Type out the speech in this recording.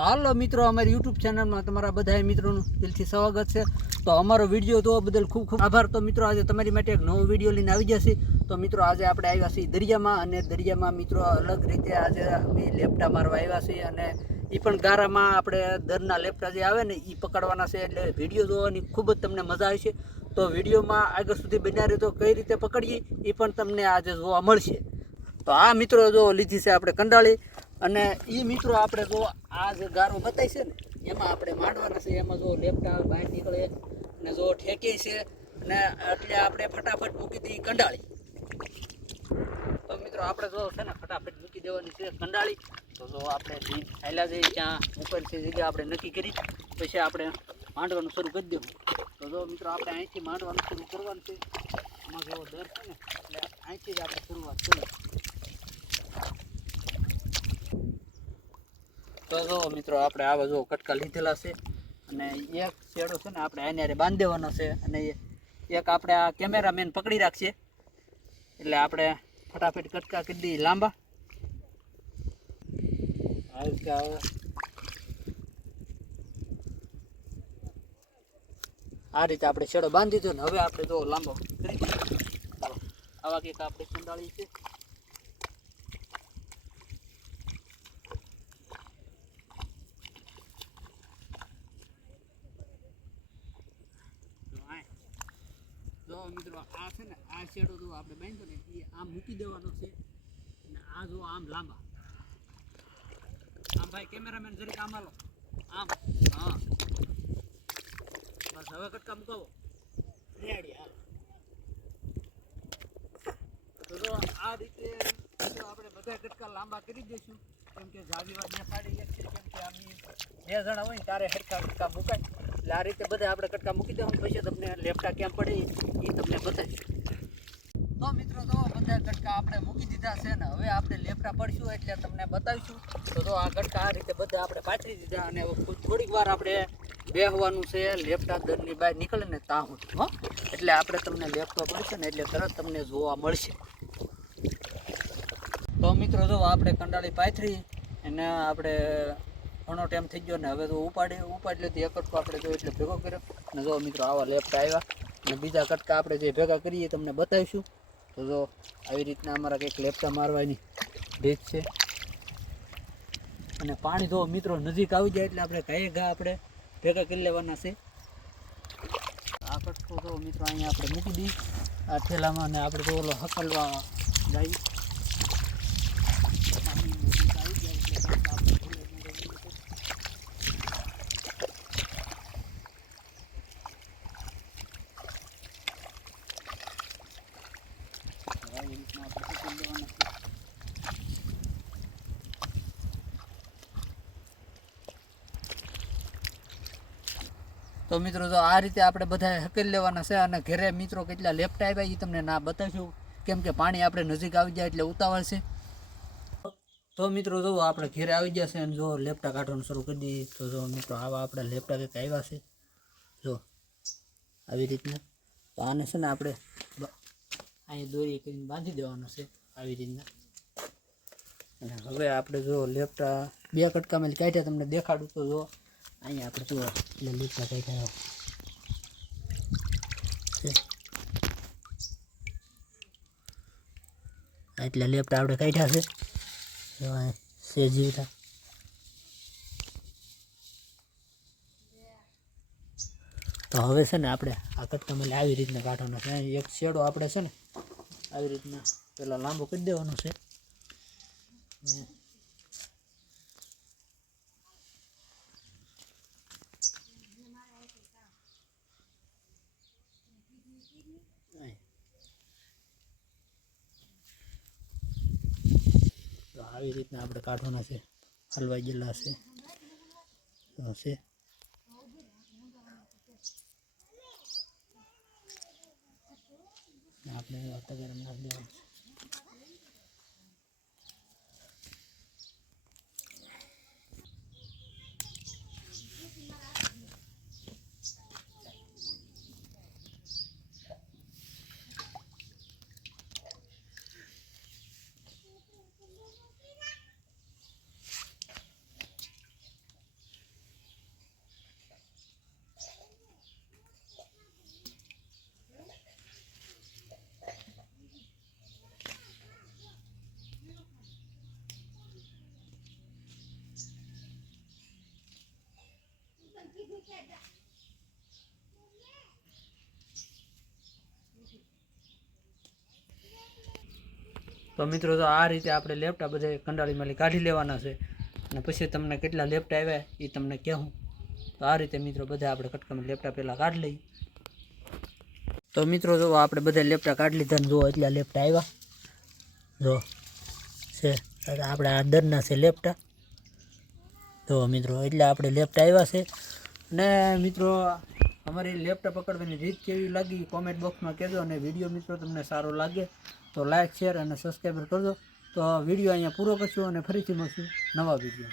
તો હાલો મિત્રો, અમારી યુટ્યુબ ચેનલમાં તમારા બધા મિત્રોનું દિલથી સ્વાગત છે. તો અમારો વિડીયો જોવા બદલ ખૂબ ખૂબ આભાર. તો મિત્રો, આજે તમારી માટે એક નવો વિડીયો લઈને આવી જશે. તો મિત્રો, આજે આપણે આવ્યા છીએ દરિયામાં, અને દરિયામાં મિત્રો અલગ રીતે આજે અમે લેપટા મારવા આવ્યા છીએ, અને એ પણ ગારામાં આપણે દરના લેપટા જે આવે ને એ પકડવાના છે. એટલે વિડીયો જોવાની ખૂબ જ તમને મજા આવશે. તો વિડીયોમાં આગળ સુધી બન્યા રહે, તો કઈ રીતે પકડીએ એ પણ તમને આજે જોવા મળશે. તો આ મિત્રો જો લીધી છે આપણે કંડાળી, અને એ મિત્રો આપણે જો આ જે ગારો બતાવી છે ને એમાં આપણે માંડવાના છે. એમાં જો લેપટા બહાર નીકળે અને જો ઠેકી છે, અને એટલે આપણે ફટાફટ મૂકી દઈએ કંડાળી. તો મિત્રો આપણે જો છે ને ફટાફટ મૂકી દેવાની છે કંડાળી. તો જો આપણે હાલ્યા જઈએ ત્યાં ઉપર છે જગ્યા આપણે નક્કી કરી, પછી આપણે માંડવાનું શરૂ કરી દેવું. તો જો મિત્રો, આપણે અહીંથી માંડવાનું શરૂ કરવાનું છે. આમાં જો દર છે ને એટલે અહીંથી જ આપણે શરૂઆત કરીએ. તો જો મિત્રો, આપણે આવા જો કટકા લીધેલા છે, અને એક શેડો છે ને આપણે આને બાંધી દેવાનો છે, અને એક આપણે આ કેમેરામેન પકડી રાખશે. એટલે આપણે ફટાફટ કટકા કરી દઈએ લાંબા. આ રીતે આપણે શેડો બાંધી દીધો ને હવે આપણે જો લાંબો કરી દઈએ. આવા કંઈક આપણે કંડાળી છે. જો મિત્રો, આ છે ને આ શેડો જો આપણે બાંધ્યો ને એ આમ મૂકી દેવાનો છે, અને આ જો આમ લાંબા. આમ ભાઈ કેમેરામેન જરીક આમ હાલો, આમ. હા, બસ હવે કટકા મુકાવો. રેડી. હાલ. તો જો આ રીતે આપણે બધા કટકા લાંબા કરી દઈશું, કેમ કે જાવી વાર બેસાડી એક છે, કેમ કે આમ 2 જણા હોય ને તારે હરખા કટકા મુકાય. એટલે આ રીતે બધા આપણે કટકા મૂકી દેવાનું, પછી તમને લેપટા કેમ પડે એ તમને બતાવીશ. તો મિત્રો, તો બધા કટકા આપણે મૂકી દીધા છે ને હવે આપણે લેપટા પડશું એટલે તમને બતાવીશું. તો જો આ કટકા આ રીતે બધા આપણે પાથરી દીધા, અને થોડીક વાર આપણે બેહવાનું છે લેપટા દરની બહાર નીકળે ને ત્યાં સુધી. હો, એટલે આપણે તમને લેપટો પડશે ને એટલે તરત તમને જોવા મળશે. તો મિત્રો, જો આપણે કંડાળી પાથરી અને આપણે ઘણો ટાઈમ થઈ ગયો ને હવે તો ઉપાડી લીધી. એક કટકો આપણે જો એટલે ભેગો કર્યો, અને જો મિત્રો આવા લેપટા આવ્યા, અને બીજા કટકા આપણે જે ભેગા કરીએ તમને બતાવીશું. તો જો આવી રીતના અમારા કંઈક લેપટા મારવાની રીત છે. અને પાણી જો મિત્રો નજીક આવી જાય એટલે આપણે ઘાએ ઘા આપણે ભેગા કરી લેવાના છે. આ કટકો જો મિત્રો અહીંયા આપણે મૂકી દઈએ આ ઠેલામાં, અને આપણે તો ઓલો હકલવા જઈએ. તો મિત્રો, જો આ રીતે આપણે બધા હકેલી લેવાના છે, અને ઘરે મિત્રો કેટલા લેપટા આવ્યા એ તમને ના બતાવીશું, કેમ કે પાણી આપણે નજીક આવી જાય એટલે ઉતાવળ છે. તો મિત્રો, જો આપણે ઘરે આવી જશે અને જો લેપટા કાઢવાનું શરૂ કરી દઈએ. તો જો મિત્રો, આવા આપણે લેપટા કંઈક આવ્યા છે જો આવી રીતના. તો આને છે ને આપણે અહીંયા દોરી કરીને બાંધી દેવાનું છે આવી રીતના. અને હવે આપણે જો લેપટા 2 કટકામાં કાઢ્યા તમને દેખાડું. તો જો અહીંયા આપણે જો એટલે લેપટા કાઢ્યા એટલે લેપટા આપણે કાઢ્યા છે જીવતા. તો હવે છે ને આપણે આ કટકામાં આવી રીતના કાઢવાના છે. એક શેડો આપણે છે ને આવી રીતના પેલા લાંબો કરી દેવાનો છે. તો આવી રીતના આપણે કાઢવાના છે. હલવાઈ ગયેલા છે આપણે તગાર નાખી દેવાનું છે. તો મિત્રો તો આ રીતે આપણે લેપટા બધા કંડાળીમાંથી કાઢી લેવાના છે અને પછી તમને કેટલા લેપટા આવ્યા એ તમને કહું. તો આ રીતે મિત્રો બધા આપણે કટકામાં લેપટા પહેલાં કાઢી લઈએ. તો મિત્રો જો આપણે બધા લેપટા કાઢી લીધા ને જો એટલા લેપટા આવ્યા જો છે આપણે આ દરના છે લેપટા. તો મિત્રો એટલે આપણે લેપટા આવ્યા છે. અને મિત્રો અમારી લેપટા પકડવાની રીત કેવી લાગી કોમેન્ટ બોક્સમાં કહેજો. અને વિડીયો મિત્રો તમને સારો લાગે તો લાઇક શેર અને સબસ્ક્રાઈબર કરજો. તો વિડીયો અહીંયા પૂરો કરશું અને ફરીથી મળશું નવા વિડીયો.